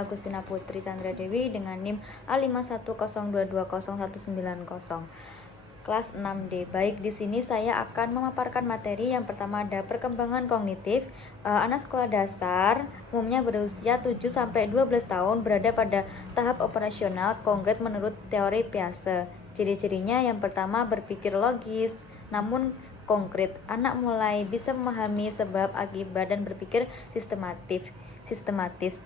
saya Agustina Putri Chandra Dewi dengan NIM A5102201990. Kelas 6D. Baik, di sini saya akan memaparkan materi. Yang pertama ada perkembangan kognitif. Anak sekolah dasar umumnya berusia 7 sampai 12 tahun berada pada tahap operasional konkret menurut teori Piaget. Ciri-cirinya yang pertama berpikir logis namun konkret. Anak mulai bisa memahami sebab akibat dan berpikir sistematis,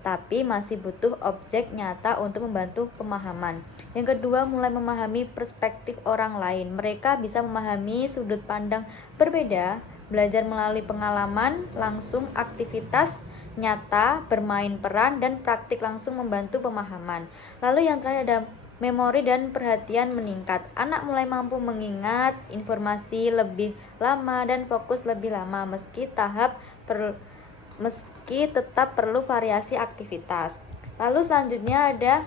tapi masih butuh objek nyata untuk membantu pemahaman. Yang kedua, mulai memahami perspektif orang lain. Mereka bisa memahami sudut pandang berbeda, belajar melalui pengalaman langsung, aktivitas nyata, bermain peran, dan praktik langsung membantu pemahaman. Lalu yang terakhir ada memori dan perhatian meningkat. Anak mulai mampu mengingat informasi lebih lama dan fokus lebih lama meski tetap perlu variasi aktivitas. Lalu selanjutnya ada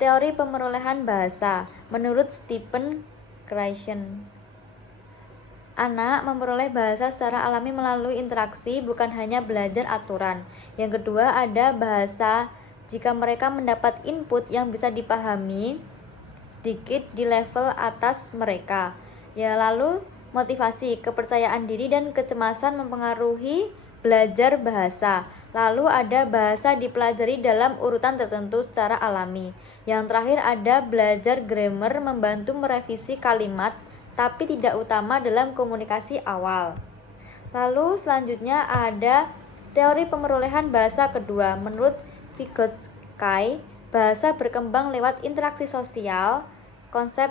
teori pemerolehan bahasa. Menurut Stephen Krashen, anak memperoleh bahasa secara alami melalui interaksi, bukan hanya belajar aturan. Yang kedua ada bahasa jika mereka mendapat input yang bisa dipahami sedikit di level atas mereka. Ya, lalu motivasi, kepercayaan diri dan kecemasan mempengaruhi belajar bahasa. Lalu ada bahasa dipelajari dalam urutan tertentu secara alami. Yang terakhir ada belajar grammar, membantu merevisi kalimat tapi tidak utama dalam komunikasi awal. Lalu selanjutnya ada teori pemerolehan bahasa kedua. Menurut Vygotsky, bahasa berkembang lewat interaksi sosial. Konsep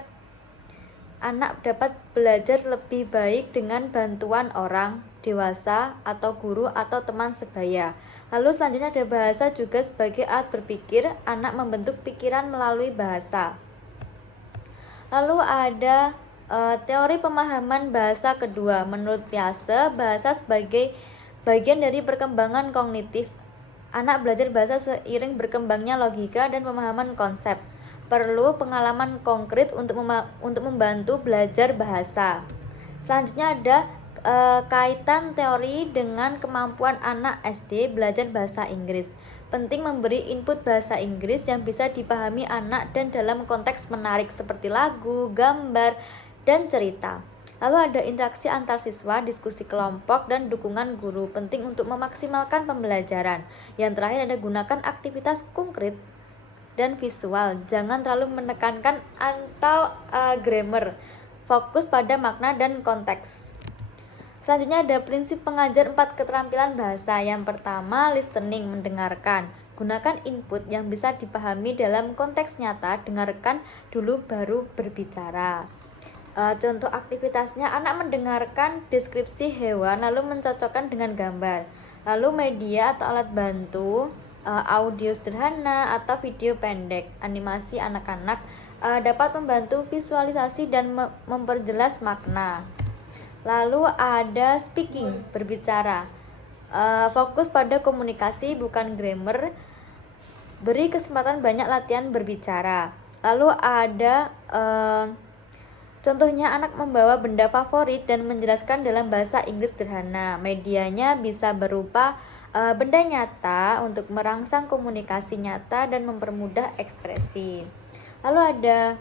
anak dapat belajar lebih baik dengan bantuan orang dewasa atau guru atau teman sebaya. Lalu selanjutnya ada bahasa juga sebagai alat berpikir. Anak membentuk pikiran melalui bahasa. Lalu ada teori pemahaman bahasa kedua. Menurut Piaget, bahasa sebagai bagian dari perkembangan kognitif. Anak belajar bahasa seiring berkembangnya logika dan pemahaman konsep. Perlu pengalaman konkret untuk membantu belajar bahasa. Selanjutnya ada kaitan teori dengan kemampuan anak SD belajar bahasa Inggris. Penting memberi input bahasa Inggris yang bisa dipahami anak dan dalam konteks menarik seperti lagu, gambar, dan cerita. Lalu ada interaksi antar siswa, diskusi kelompok, dan dukungan guru. Penting untuk memaksimalkan pembelajaran. Yang terakhir ada gunakan aktivitas konkret dan visual. Jangan terlalu menekankan atau grammar. Fokus pada makna dan konteks. Selanjutnya ada prinsip pengajar 4 keterampilan bahasa. Yang pertama, listening, mendengarkan. Gunakan input yang bisa dipahami dalam konteks nyata. Dengarkan dulu baru berbicara. Contoh aktivitasnya, anak mendengarkan deskripsi hewan lalu mencocokkan dengan gambar. Lalu media atau alat bantu, audio sederhana atau video pendek. Animasi anak-anak dapat membantu visualisasi dan memperjelas makna. Lalu ada speaking, berbicara. Fokus pada komunikasi bukan grammar. Beri kesempatan banyak latihan berbicara. Lalu ada contohnya, anak membawa benda favorit dan menjelaskan dalam bahasa Inggris sederhana. Medianya bisa berupa benda nyata untuk merangsang komunikasi nyata dan mempermudah ekspresi. Lalu ada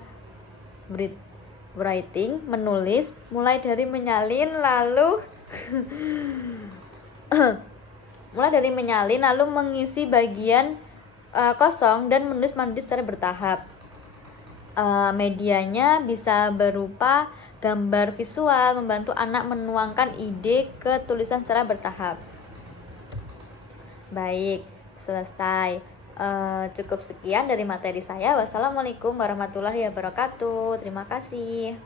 writing, menulis, mulai dari menyalin lalu mengisi bagian kosong dan menulis mandiri secara bertahap. Medianya bisa berupa gambar visual, membantu anak menuangkan ide ke tulisan secara bertahap. Baik, selesai. Cukup sekian dari materi saya. Wassalamualaikum warahmatullahi wabarakatuh. Terima kasih.